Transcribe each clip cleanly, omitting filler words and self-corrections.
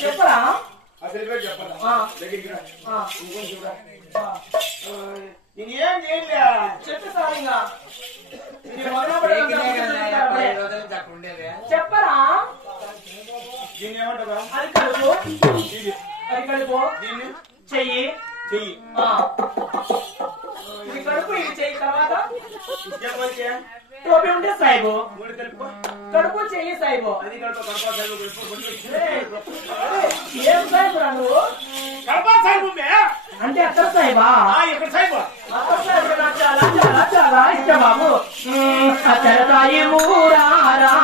చెప్పరా అసలు చెప్పరా దగ్గరికి రా చూడా ఏం చేయలే చెప్పు సార్ చెప్పరా దీన్ని ఏమంటారా అది కడుపు అది కడుపు దీన్ని చెయ్యి చెయ్యి ఇది కడుపు ఇది చెయ్యి తర్వాత చెప్పొచ్చే టోపీ ఉంటే సాయిబు మూడు కలుపు కడుపు చెయ్యి సాయిబు అది కడుపు కడప సాయిబు ఏం సాయిబు రా నువ్వు కడప సాయిబు అంటే అక్కడ సాయిబా ఇక్కడ సాయిబు అక్కడ సాయిబు నాకు చాలా చాలా చాలా ఇష్టం బాబు అక్కడ సాయి ఊరారా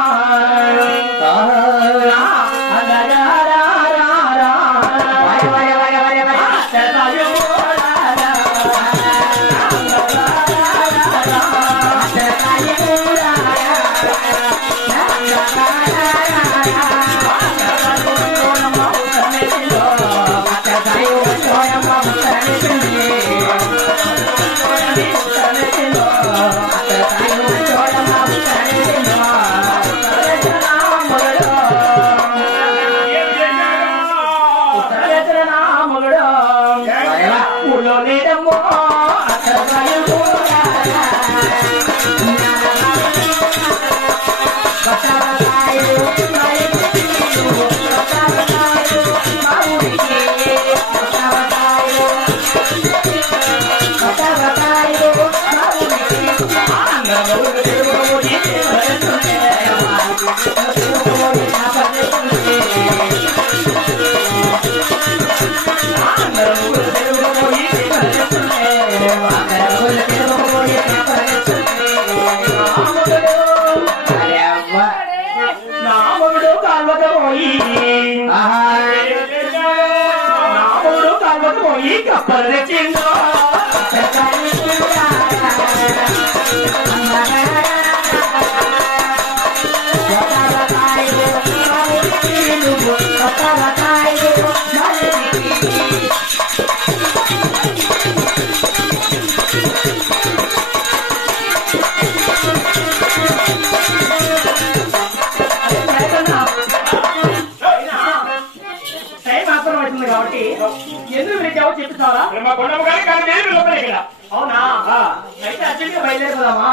నాముడు కాల్వకపోయి కప్పలు తెచ్చిందో కాబట్టి ఎందుకు విరిచావో చెప్తావా అవునా అయితే అర్జెంట్గా బయలుదేరుదామా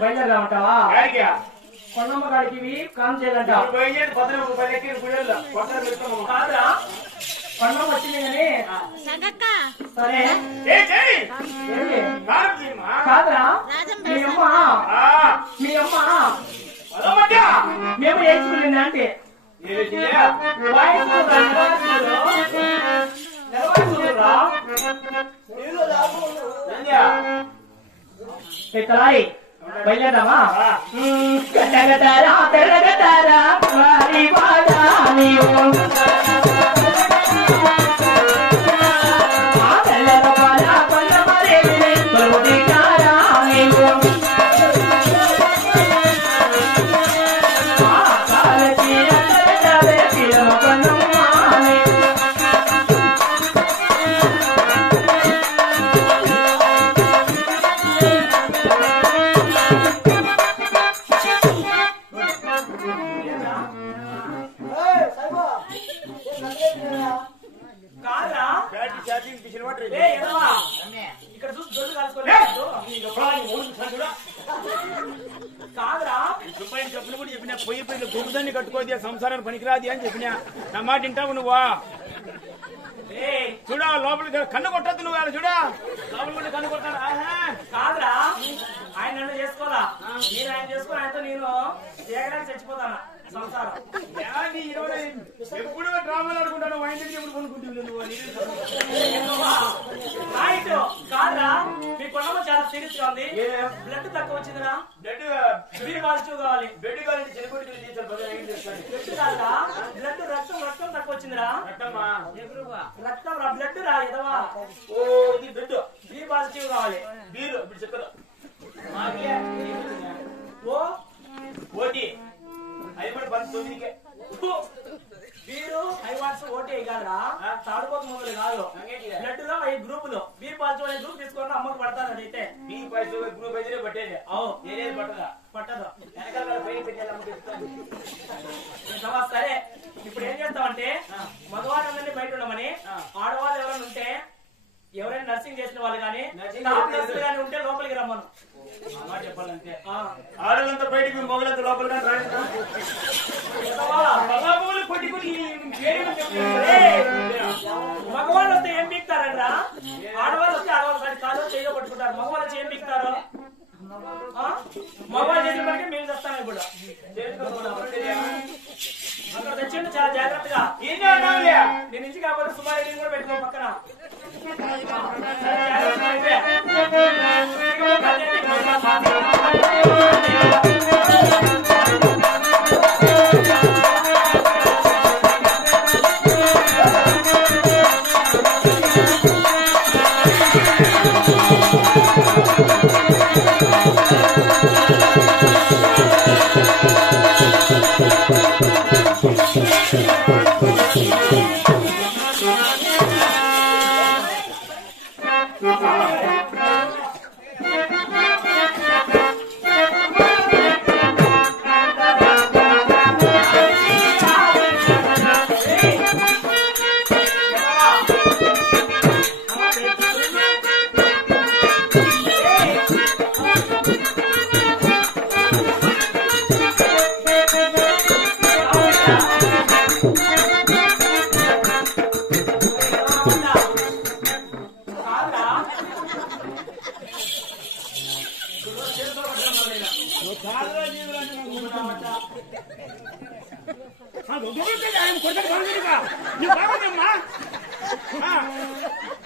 బయలుదేరా ఉంటావా కొండమ్మ కాడికి కామ్ చేయాలంట కాదురా కొండమ్మ వచ్చింది కానీ సరే కాదురా మీ అమ్మ మేము నేర్చుకునేది అంటే బయలుదేరదామా గటగటారా తెరగటారా వారి వాడా నీవు కాదురా సుబ్బయ్య చెప్పిన కూడా చెప్పిన పొయ్యి పొయ్యి గుమ్ముదాన్ని కట్టుకోది సంసారాన్ని పనికిరాది అని చెప్పినా నా మాట వింటావు నువ్వా చూడా లోపలికి కన్ను కొట్టద్దు నువ్వు ఆయన చూడా లోపలికి కన్ను కొట్టాడు కాదురా ఆయన నన్ను చేసుకోవాలా నేను ఆయన చేసుకుని ఆయనతో నేను చేయడానికి చచ్చిపోతాను సంసారం ఎప్పుడు డ్రామాలు ఆడుకుంటాను ఆయన ఎప్పుడు కొనుక్కుంటుంది నువ్వు రైట్ కాదురా మీ కుటుంబం చాలా సీరియస్ గా ఉంది బ్లడ్ తక్కువ వచ్చిందిరా బ్లడ్ బి పాజిటివ్ కావాలి బ్లడ్ కావాలంటే చెరుకుంటే బ్లడ్ కాదురా బ్లడ్ రక్తం తక్కువ వచ్చిందిరా రక్తం రా బ్లడ్ రా ఎదవా ఓ ఇది బ్లడ్ బి పాజిటివ్ కావాలి బీరు ఇప్పుడు చెప్పరా ఓ ఓటి అది కూడా 19కే వీరు హైవాట్స్ ఓటే కాదురా తాడుపోతు మొదలు కాదు బ్లడ్ లో ఈ గ్రూప్ లో బి పాజిటివ్ అనే గ్రూప్ తీసుకొని అమ్మకు పడతారు అదైతే బి పాజిటివ్ గ్రూప్ అయితే పట్టేది ఏరేది పట్టదు వెనకాల పైన పెట్టేది సరే ఇప్పుడు ఏం చేస్తామంటే మగవాళ్ళందరినీ బయట ఉండమని ఆడవాళ్ళు ఎవరైనా ఉంటే ఎవరైనా నర్సింగ్ చేసిన వాళ్ళు కానీ నర్సులు కానీ ఉంటే లోపలికి రమ్మను చెప్పాలంటే ఆడలంతా బయటికి మొగలంతా లోపలికి మగవాళ్ళు వస్తే ఏం పీక్తారంట్రా ఆడవాళ్ళు వస్తే ఆడవాళ్ళు సరి కాదు చేయలో పట్టుకుంటారు మగవాళ్ళు వచ్చి ఏం పీక్తారు మగవాళ్ళు చేసిన పనికి మేము చేస్తాను ఇప్పుడు అక్కడ తెచ్చిండు చాలా జాగ్రత్తగా నేను నుంచి కాకపోతే సుమారు కూడా పెట్టుకో పక్కన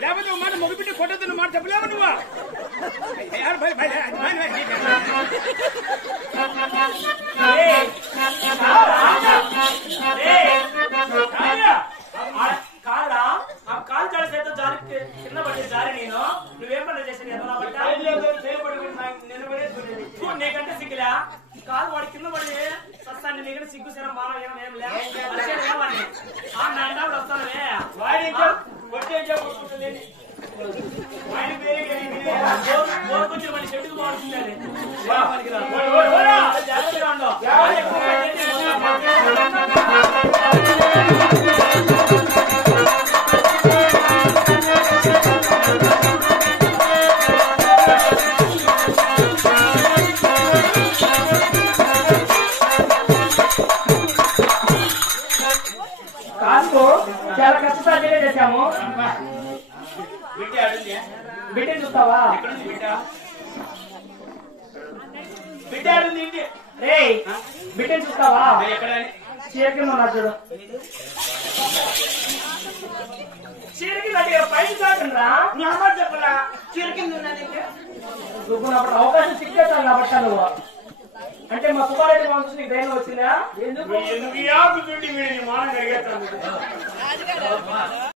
లేకపోతే మాట మొగపిట్టి కొట్టద్దు మాట చెప్పలేవు నువ్వు కాదురా ఆ కాలు చాల చేత జారి కింద పడి జారి నేను నువ్వేం పని చేసాను నీకంటే సిగ్గులే కాదు వాడి కింద పడి సస్తాన్ని నీకంటే సిగ్గు సరే మానవ ఏం లేవాడిని నా ఇంటాడు వస్తానవే కూర్చుని మళ్ళీ చెట్టుకు బాగుంటుంది జాగ్రత్తగా కాదు చాలా కష్టసాధ్యంగా చేశాము బిడ్డ చూస్తావా రే బిడ్డ చూస్తావా చీరకి చూడు చీరకి దగ్గర పైకి కాకుండా చెప్పరా చీర కింద ఉన్నప్పుడు అవకాశం సిగ్గేస్తాను కాబట్టి నువ్వు అంటే మా సుబ్బారెడ్డి వంశం నీకు ధైర్యం వచ్చిందా ఎందుకు మానం జరిగేస్తాను